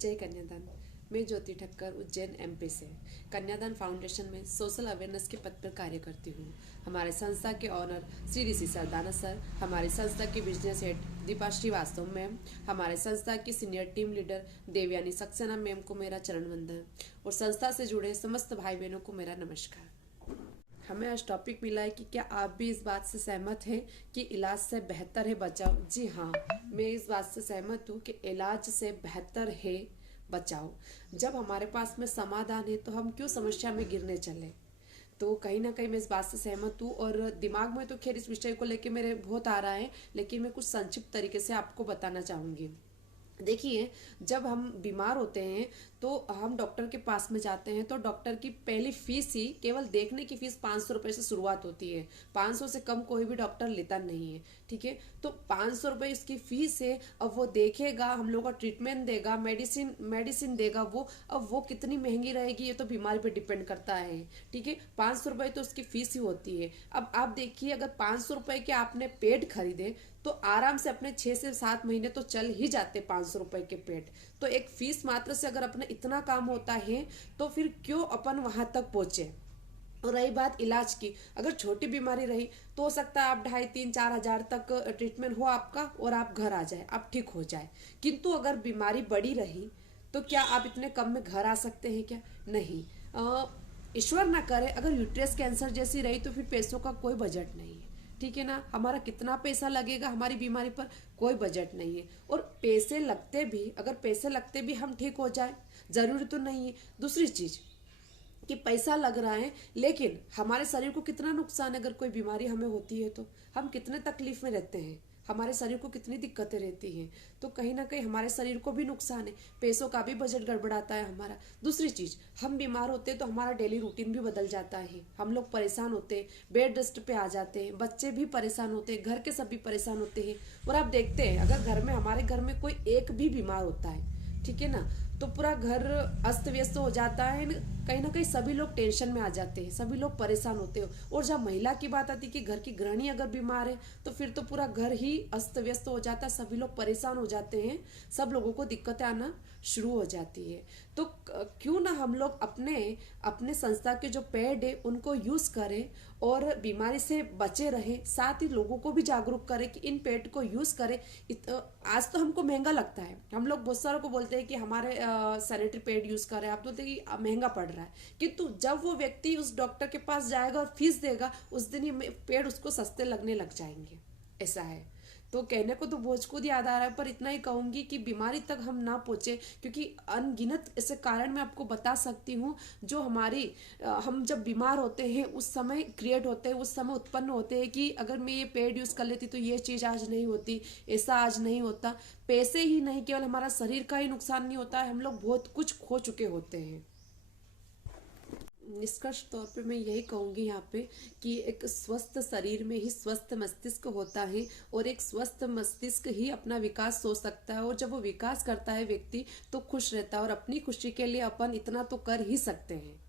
जय कन्यादान। मैं ज्योति ठक्कर उज्जैन एमपी से कन्यादान फाउंडेशन में सोशल अवेयरनेस के पद पर कार्य करती हूँ। हमारे संस्था के ऑनर श्री ऋषि सरदाना सर, हमारी संस्था की business head Deepa Srivastava ma'am, हमारे संस्था की senior team leader Devyani Saxena ma'am को मेरा चरण वंदन और संस्था से जुड़े समस्त भाई बहनों को मेरा नमस्कार। हमें आज टॉपिक मिला है कि क्या आप भी इस बात से सहमत हैं कि इलाज से बेहतर है बचाव। जी हाँ, मैं इस बात से सहमत हूँ कि इलाज से बेहतर है बचाव। जब हमारे पास में समाधान है तो हम क्यों समस्या में गिरने चले। तो कहीं ना कहीं मैं इस बात से सहमत हूँ और दिमाग में तो खैर इस विषय को लेके मेरे बहुत आ रहा है, लेकिन मैं कुछ संक्षिप्त तरीके से आपको बताना चाहूँगी। देखिए, जब हम बीमार होते हैं तो हम डॉक्टर के पास में जाते हैं तो डॉक्टर की पहली फीस ही केवल देखने की फीस 500 रुपये से शुरुआत होती है। 500 से कम कोई भी डॉक्टर लेता नहीं है। ठीक है, तो 500 रुपये इसकी फीस है। अब वो देखेगा, हम लोग का ट्रीटमेंट देगा, मेडिसिन मेडिसिन देगा वो। अब वो कितनी महंगी रहेगी ये तो बीमारी पे डिपेंड करता है। ठीक है, 500 रुपये तो उसकी फीस ही होती है। अब आप देखिए, अगर 500 रुपये के आपने पेड खरीदे तो आराम से अपने 6 से 7 महीने तो चल ही जाते 500 रुपये के पेट। तो एक फीस मात्र से अगर अपने इतना काम होता है तो फिर क्यों अपन वहां तक पहुंचे। और रही बात इलाज की, अगर छोटी बीमारी रही तो हो सकता है आप 2,500-3,000-4,000 तक ट्रीटमेंट हो आपका और आप घर आ जाए, आप ठीक हो जाए। किंतु अगर बीमारी बड़ी रही तो क्या आप इतने कम में घर आ सकते हैं क्या? नहीं। ईश्वर ना करे अगर यूट्रस कैंसर जैसी रही तो फिर पैसों का कोई बजट नहीं है। ठीक है ना, हमारा कितना पैसा लगेगा हमारी बीमारी पर, कोई बजट नहीं है। और पैसे लगते भी, अगर पैसे लगते भी हम ठीक हो जाए, जरूरी तो नहीं है। दूसरी चीज कि पैसा लग रहा है लेकिन हमारे शरीर को कितना नुकसान है। अगर कोई बीमारी हमें होती है तो हम कितने तकलीफ में रहते हैं, हमारे शरीर को कितनी दिक्कतें रहती हैं। तो कहीं ना कहीं हमारे शरीर को भी नुकसान है, पैसों का भी बजट गड़बड़ाता है हमारा। दूसरी चीज, हम बीमार होते हैं तो हमारा डेली रूटीन भी बदल जाता है, हम लोग परेशान होते हैं, बेड रेस्ट पे आ जाते हैं, बच्चे भी परेशान होते हैं, घर के सभी परेशान होते हैं। और आप देखते हैं अगर घर में, हमारे घर में कोई एक भी बीमार होता है, ठीक है ना, तो पूरा घर अस्त व्यस्त हो जाता है। कहीं ना कहीं सभी लोग टेंशन में आ जाते हैं, सभी लोग परेशान होते हो। और जब महिला की बात आती है कि घर की गृहिणी अगर बीमार है तो फिर तो पूरा घर ही अस्त व्यस्त हो जाता है, सभी लोग परेशान हो जाते हैं, सब लोगों को दिक्कतें आना शुरू हो जाती है। तो क्यों ना हम लोग अपने अपने संस्था के जो पेड है उनको यूज करें और बीमारी से बचे रहे, साथ ही लोगों को भी जागरूक करें कि इन पेड को यूज करें। आज तो हमको महंगा लगता है, हम लोग बहुत सारों को बोलते हैं कि हमारे सैनिटरी पैड यूज करें, आप बोलते हैं कि महंगा पड़ रहा है, किंतु जब वो व्यक्ति उस डॉक्टर के पास जाएगा और फीस देगा, उस दिन ये पेड उसको सस्ते लगने लग जाएंगे। ऐसा है। तो कहने को तो भोज खुद याद आ रहा है, पर इतना ही कहूंगी कि बीमारी तक हम ना पहुंचे, क्योंकि अनगिनत ऐसे कारण मैं आपको बता सकती हूँ जो हमारी हम जब बीमार होते हैं उस समय क्रिएट होते हैं, उस समय उत्पन्न होते हैं कि अगर मैं ये पेड यूज कर लेती तो ये चीज आज नहीं होती, ऐसा आज नहीं होता। पैसे ही नहीं, केवल हमारा शरीर का ही नुकसान नहीं होता है, हम लोग बहुत कुछ खो चुके होते हैं। निष्कर्ष तौर पे मैं यही कहूंगी यहाँ पे कि एक स्वस्थ शरीर में ही स्वस्थ मस्तिष्क होता है और एक स्वस्थ मस्तिष्क ही अपना विकास सोच सकता है। और जब वो विकास करता है व्यक्ति तो खुश रहता है, और अपनी खुशी के लिए अपन इतना तो कर ही सकते हैं।